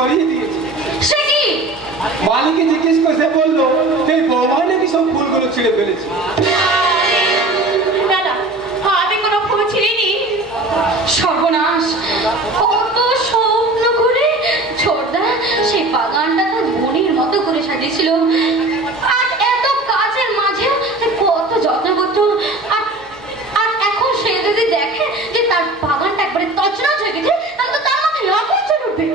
সরিয়ে দিয়েছে। সে কি? মালিককে জিজ্ঞেস করে সে বললো এই বৌমা নাকি সব ফুলগুলো ছিঁড়ে ফেলেছে। না না, আমি কোনো ফুল ছিঁড়িনি। সর্বনাশ! কত স্বপ্ন করে ছোটদা সেই বাগানটা তার মনের মতো করে সাজিয়েছিল, আর এত কাজের মাঝে কত যত্ন করতো। আর এখন সে যদি দেখে যে তার বাগানটা একবারে তছনছ হয়ে গেছে, তাহলে তো তার মাথায় লজ্জা চলে উঠবে।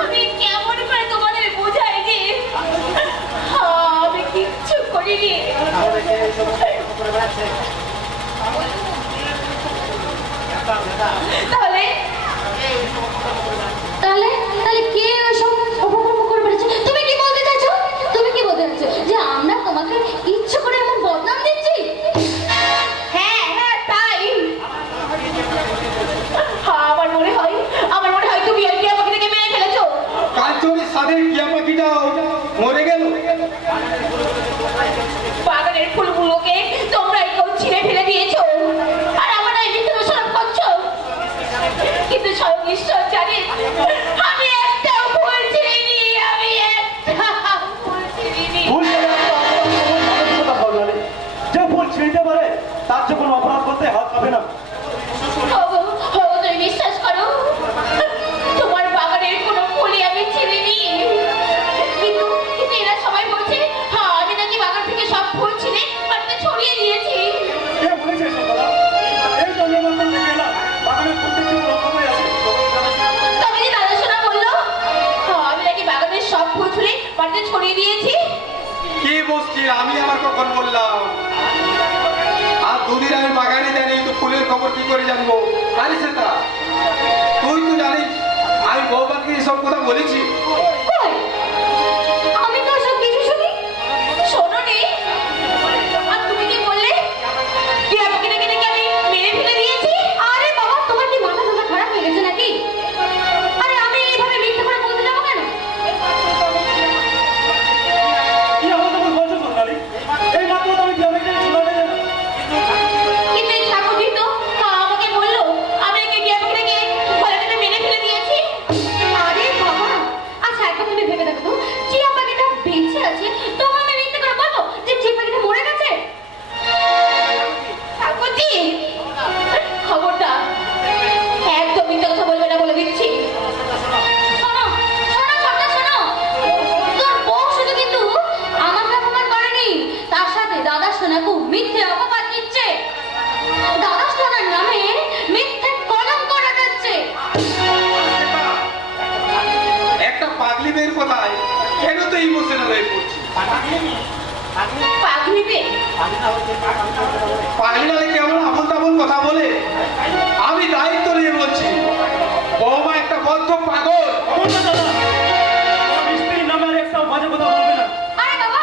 আমি কেমন করে তোমাদের বোঝাই যে আমি কিচ্ছু করিনি। তাহলে তাহলে তাহলে কে ওসব অপকর্ম করে বেড়েছে? তুমি কি বলতে চাইছো? তুমি কি বলতে চাইছো যে আমরা তোমাকে ইচ্ছে করে এমন বদনাম দিচ্ছি? হ্যাঁ হ্যাঁ তাই। আমার মনে হয় তুমি ওই টিয়া পাখিটাকে মেরে ফেলেছো। কাল চোরে সাদের টিয়া পাখিটা মরে গেল। বাগানের ফুলগুলোকে তোমরা কেউ ছিঁড়ে ফেলে দিয়েছো, আর আমরা এই মিথ্যে দোষারোপ করছো। কিন্তু স্বয়ং ঈশ্বর জানেন আমি একটাও ফুল ছিঁড়িনি, আমি একটাও ফুল ছিঁড়িনি। যে ফুল ছিঁড়তে পারে তার যে কোনো অপরাধ করতে হাত পাবে না। তুমি বিশ্বাস করো, তোমার বাগানের কোনো ফুলই আমি ছিঁড়িনি। কিন্তু এরা সবাই বলছে আমি নাকি বাগান থেকে সব ফুল ছিঁড়ে বাড়িতে ছড়িয়ে দিয়েছি। কে বলেছে এসব কথা? এই তো আমি মাত্র দেখে এলাম বাগানের প্রত্যেকটি ফুল অক্ষতই আছে। তবে যে দাদা শোনা বললো আমি নাকি বাগানের সব ফুল ছুঁড়ে বাড়িতে ছড়িয়ে দিয়েছি। কি বলছিস? আমি আবার কখন বললাম? আর দুদিন আমি বাগানে জানি তো ফুলের খবর কি করে জানবো? আরে সেটা তুই তো জানিস আমি বৌমাকে এসব কথা বলেছি। কই? আমি তো সব কিছু শুনি। শোনোনি? আর তুমি কি বললে? টিয়া পাখিটাকে নাকি আমি মেরে ফেলে দিয়েছি? আরে বাবা, তোমার কি মাথা টাথা খারাপ হয়ে গেছে নাকি? আরে আমি এইভাবে মিথ্যে করে বলতে যাবো কেন? কি আমার তোমার বলছো সোনালি? এই মাত্র তো আমি গ্রামে গিয়ে শোনালে না। কিন্তু এই ঠাকুরজি তো আমাকে বললো আমি নাকি টিয়া পাখিটাকে গলাটাতে মেরে ফেলে দিয়েছি। আরে বাবা, আচ্ছা একবার তুমি ভেবে দেখো তো, টিয়া পাখিটা বেঁচে আছে তবু আমি মিথ্যে করে বলবো যে টিয়া পাখিটা মরে গেছে? ঠাকুরজি খবরদার একদম মিথ্যে কথা বলবে না বলে দিচ্ছি। শোনো শোনো ছোটদা, শোনো, তোর বউ শুধু কিন্তু আমাকে অপমান করেনি, তার সাথে দাদা সোনাকেও মিথ্যে অপবাদ দিচ্ছে। দাদা সোনার নামে মিথ্যে কলঙ্ক রটাচ্ছে। একটা পাগলি মেয়ের কথায় কেন তো ইমোশনাল হয়ে পড়ছি? পাগলিতে পাগলি নালে কেমন আমল তামল কথা বলে? আমি দায়িত্ব নিয়ে বলছি বৌমা একটা বদ্ধ পাগল। খবরদার দাদা, আমার স্ত্রীর নামে আর একটাও বাজে কথা বলবে না। আরে বাবা,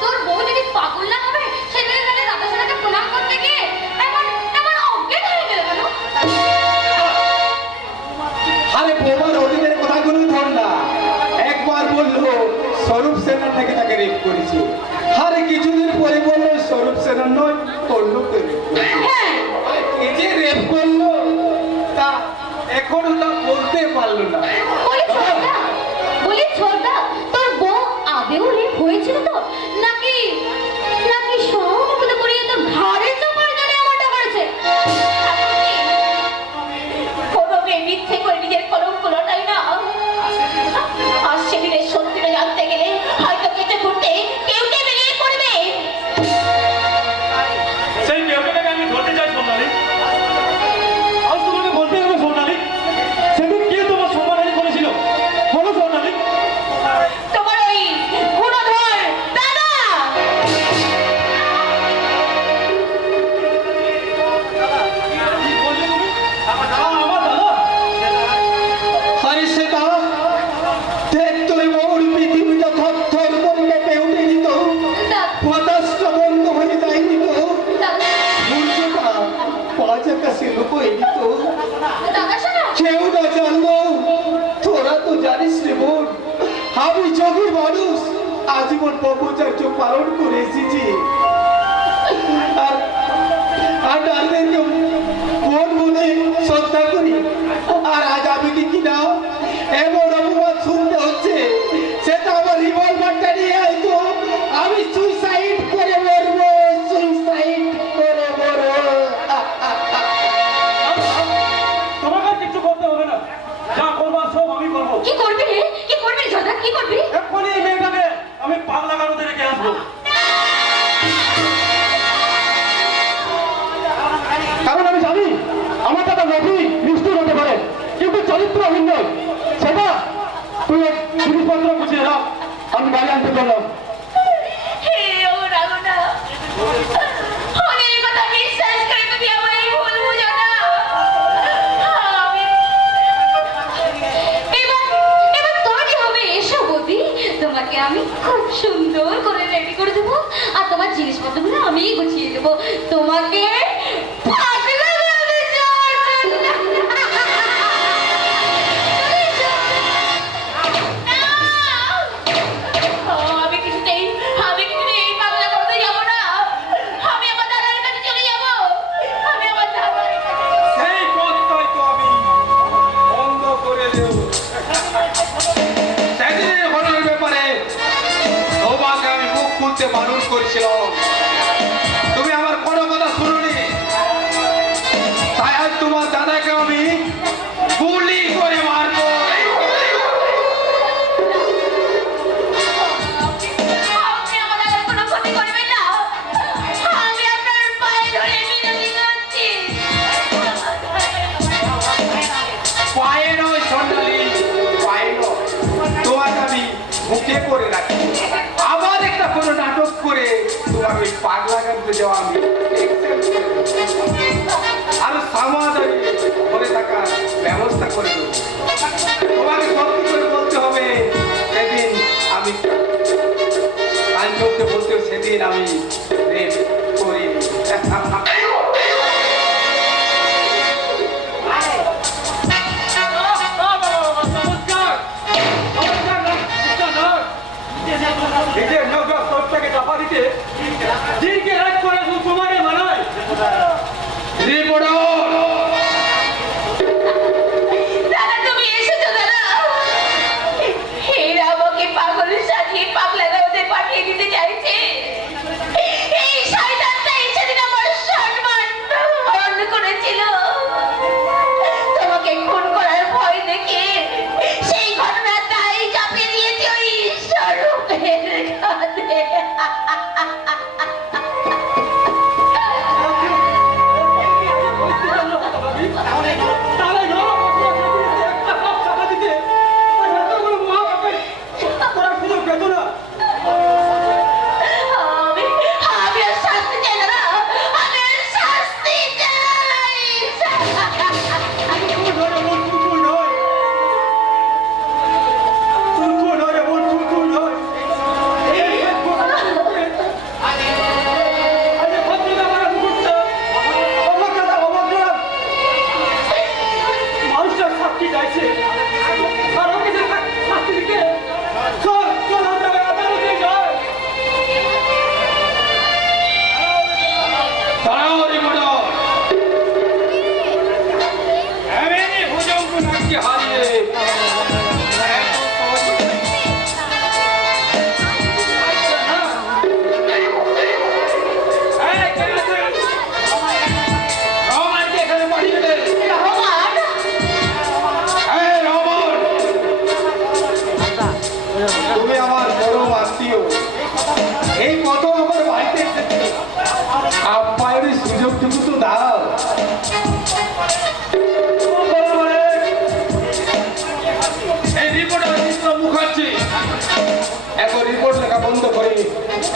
তোর বউ যদি পাগল না হবে সেদিন তাহলে দাদা সোনাকে প্রণাম করতে গিয়ে এমন এমন অজ্ঞান হয়ে গেল কেন? আরে বৌমার অতীতের কথাগুলো ধর না। একবার বললো স্বরূপ সেনার থেকে তাকে রেপ করেছে, আরে কিছুদিন পরে বললো স্বরূপ সেনার নয় অন্য কেউ রেপ করেছে। হ্যাঁ, এই যে রেপ করলো তা এখনো তা বলতে পারলো না। বলি ছোটদা, তোর বউ আদেও রেপ হয়েছিল তো, নাকি নাকি সহমতে করিয়ে তোর ঘাড়ে চাপার জন্য এমনটা করেছে? কোনো মেয়ে মিথ্যে করে নিজের কলঙ্ক লটাই না। আর সেদিনের সত্যিটা জানতে গেলে হয়তো কেটে ফুটতে কেউ বেরিয়ে পড়বে। সেই কেউটাকে আমি ধরতে চাই সোনালি। আজ তোমাকে বলতে হবে সোনালি, সেদিন কে তোমার সম্মানহানি করেছিল? বলো সোনালি। তোমার ওই গুণধর দাদা। কি বললে তুমি? আমার দাদা? আরে সেটা দেখ তোর বউর পৃথিবীটা থর থর করে কেঁপে উঠে দিত, বাতাসটা বন্ধ হয়ে যায়নি তো, সূর্যটা পাঁচ আকাশে লুকোয় দিত। দাদা শোনো, কেউ না জানলো, তোরা তো জানিস রে বোন, আমি যোগী মানুষ আজীবন ব্রহ্মচর্য পালন করে এসেছি। আর নারীদেরকে বোন বলে শ্রদ্ধা করি। আর আজ আমি কি আসবো। কারণ আমি জানি আমার দাদা নবী নিষ্ঠুর হতে পারে, কিন্তু চরিত্রহীন নয়। সেটা তুই জিনিসপত্র গুছিয়ে রাখ, আমি গাড়ি আনতে চললাম। হে ও রাগনা, অনেক কথা বিশ্বাস করে তুমি আমার এই ভুল বুঝো না। এবার তৈরি হবে, এসো বৌদি, তোমাকে আমি খুব সুন্দর করে রেডি করে দেবো, আর তোমার জিনিসপত্রগুলো আমিই গুছিয়ে দেবো। তোমাকে মানুষ করেছিলাম, তুমি আমার কোনো কথা শুনুনি, তাই আজ তোমার দাদাকে আমি গুলি করে মারবো। পায়ে নয় সন্ন্যালী, পায়ে নয়, তোমাকে আমি মুখে করে রাখি। আবার একটা কোনো নাটক করে তোমাকে পাগলা গানতে যাওয়া আমি আর সমাধানে ঘরে থাকার ব্যবস্থা করে দেবো। তোমাকে সত্যি করে বলতে হবে, সেদিন আমি কান চলতে বলতে সেদিন আমি রেপ করিনি। দাদা তুমি এসেছো দাদা, এরা আমাকে পাগল সাজিয়ে পাগলা গাঁওতে পাঠিয়ে দিতে চাইছে। এই শয়তানটা সেদিন আমার সম্মান হরণ করেছিল, তোমাকে খুন করার ভয় দেখে সেই ঘটনা তাই চাপিয়ে দিয়েছে ওই স্বরূপের কাঁধে।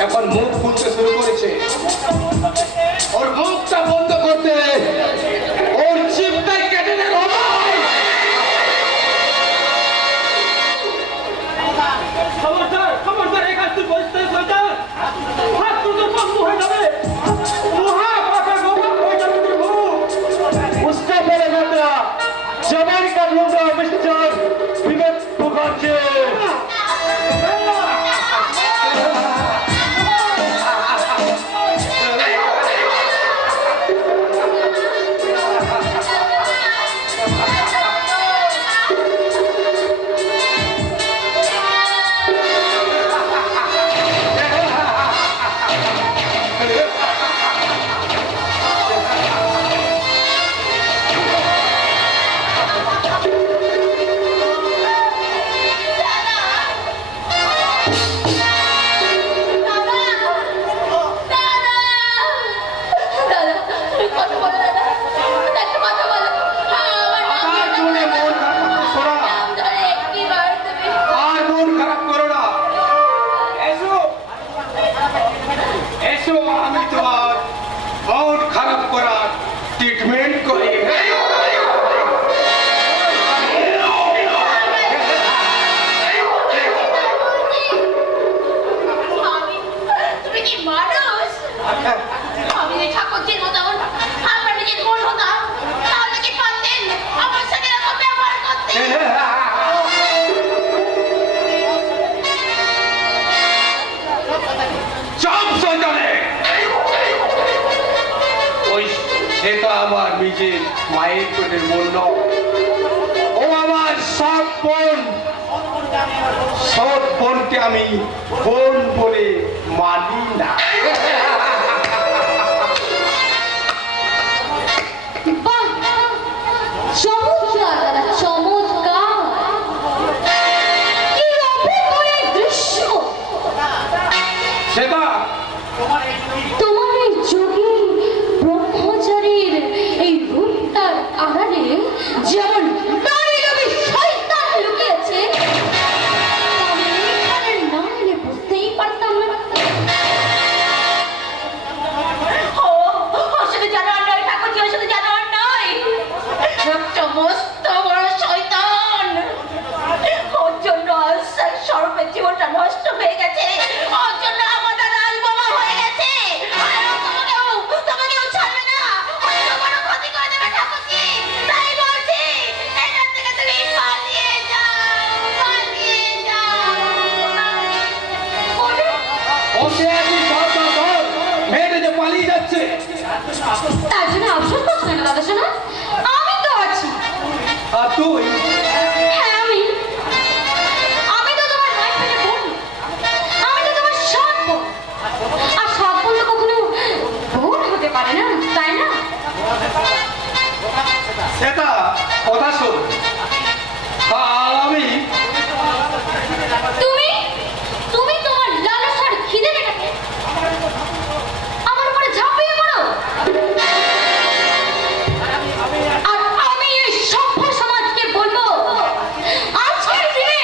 এখন মুখ খুলতে শুরু করেছে, ওর মুখটা বন্ধ করতে ওর চিপটাই কেটে নেব। খবরদার খবরদার, এই কাজ তুই বলতে শয়তান, হাত তুই বন্ধ হয়ে যাবে, মহা পাপে গোপন হয়ে যাবে তুই। उसका पहले बंदा जवान का लूंगा मिस्टर विवेक मुखर्जी। নিজের মায়ের পেটের বোন নয়। ও আমার সৎ বোন। সৎ বোনকে আমি বোন বলে মানি না। বাহ, চমৎকার দাদা, চমৎকার। কি অপূর্ব এই দৃশ্য। সেটা তোমার এই যোগী ব্রহ্মচারীর এই রূপটার আড়ালে যেমন নারী লোভী শয়তান লুকিয়েছে, আমি এখানে না এলে বুঝতেই পারতাম না। ও শুধু জানোয়ার নয় ঠাকুরজি, ও শুধু জানোয়ার নয়, একটা মস্ত বড় শয়তান। ওর জন্য আজ সর্বের জীবনটা নষ্ট হয়ে গেছে, ওর জন্য আমাদের আজ বোমা হয়ে গেছে। আর ও তোমাকেও ছাড়বে না, ও তোমার ক্ষতি করে দেবে ঠাকুরজি। তাই বলছি, এখান থেকে তুমি পালিয়ে যাও, পালিয়ে যাও। ওকে আমি ধর, মেয়েটা যে পালিয়ে যাচ্ছে। তার জন্য আফসোস করছো কেন দাদা শোনা? আমি তো আছি। আর তুই? হ্যাঁ, আমি তো তোমার মায়ের পেটে বোন, আমি তো তোমার সৎ বোন। আর সৎ বোন তো কখনো বোন হতে পারে না, তাই না? সেটা কথা শোন। আর আমি তুমি তোমার লালসার খিদে মেটাতে আমার উপরে ঝাঁপিয়ে পড়ো। আর আমি এই সভ্য সমাজকে বলবো, আজকের দিনে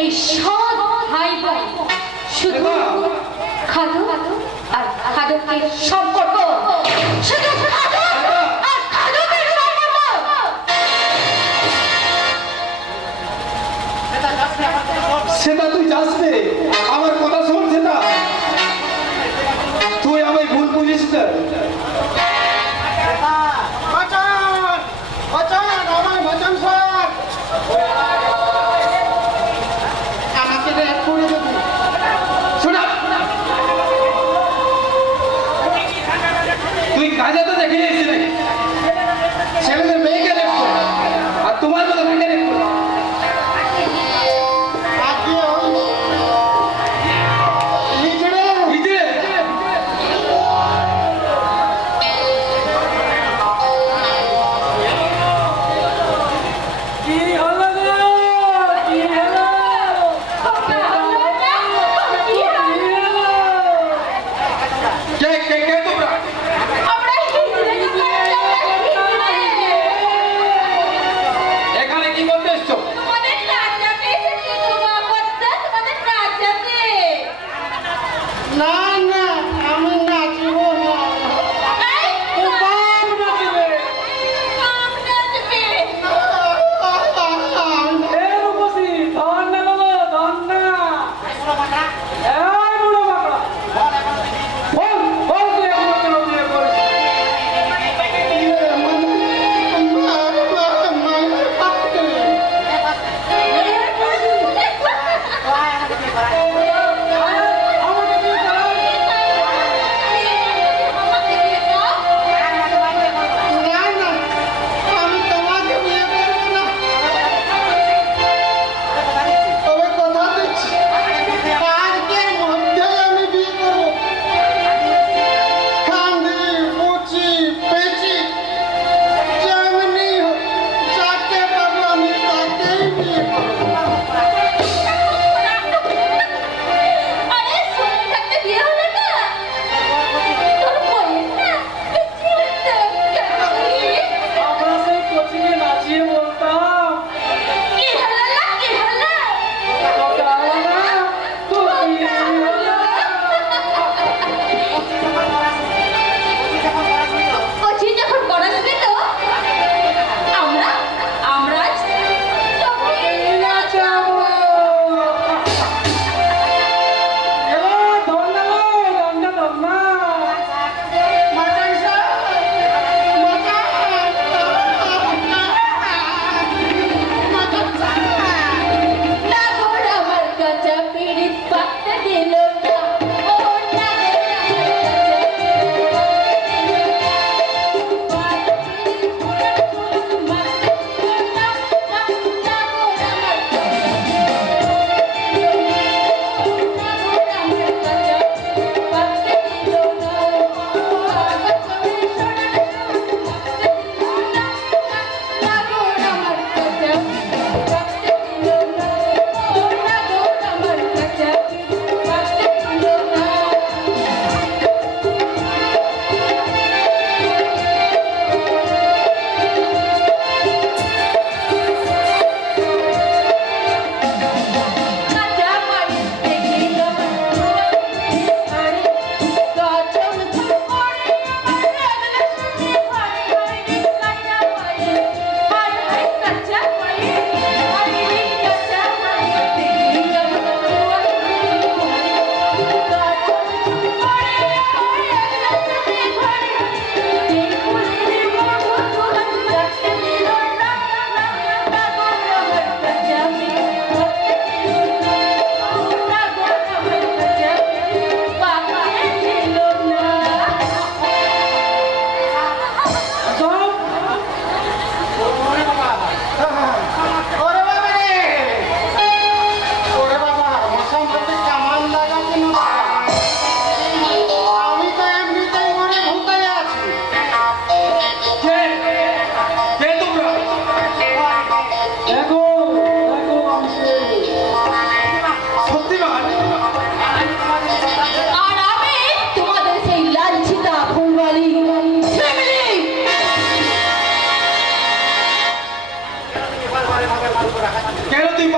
এই সৎ ভাই বোন শুধু খাদক আর খাদকের সম্পর্ক, শুধু খাদক আর খাদকের সম্পর্ক। সেটা তুই যাস রে, আমার কথা শোন। সেটা তুই আমায় ভুল বুঝিস না। শোনা,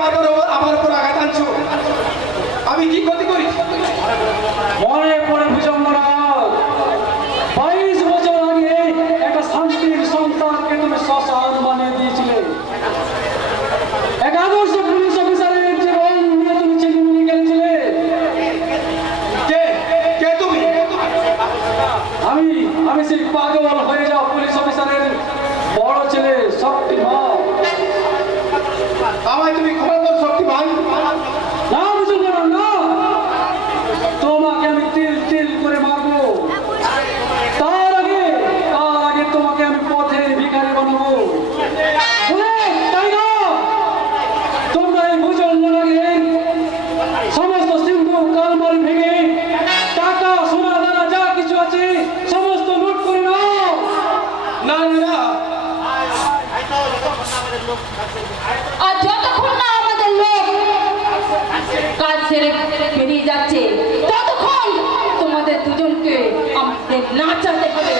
বারবার আমার উপর আঘাত আনছো? আমি কি ক্ষতি করেছি? মনে পড়ে ভুজঙ্গরাজ, 22 বছর আগে একটা শান্তির সন্তানকে তুমি শ্মশান বানিয়ে দিয়েছিলে। এক আদর্শ পুলিশ অফিসারের জীবন নিয়ে তুমি ছিনিমিনি খেলেছিলে। কে তুমি? আমি সেই পাগল হয়ে যাওয়া পুলিশ অফিসারের বড় ছেলে শক্তিমান। আমায় তুমি ক্ষমা কর শক্তিমান। না ভুজঙ্গরাজ, না, তোমাকে আমি তিল তিল করে মারবো। তার আগে তোমাকে আমি পথের ভিখারি বানাবো। তাই না? তোমরা এই ভুজঙ্গরাজের সমস্ত সিন্ধু কালমারি ভেঙে টাকা সোনা দানা যা কিছু আছে সমস্ত লুট করে নাও। না না না, আর যতক্ষণ না আমাদের লোক কাজ ছেড়ে বেরিয়ে যাচ্ছে ততক্ষণ তোমাদের দুজনকে আমাদের নাচাতে হবে।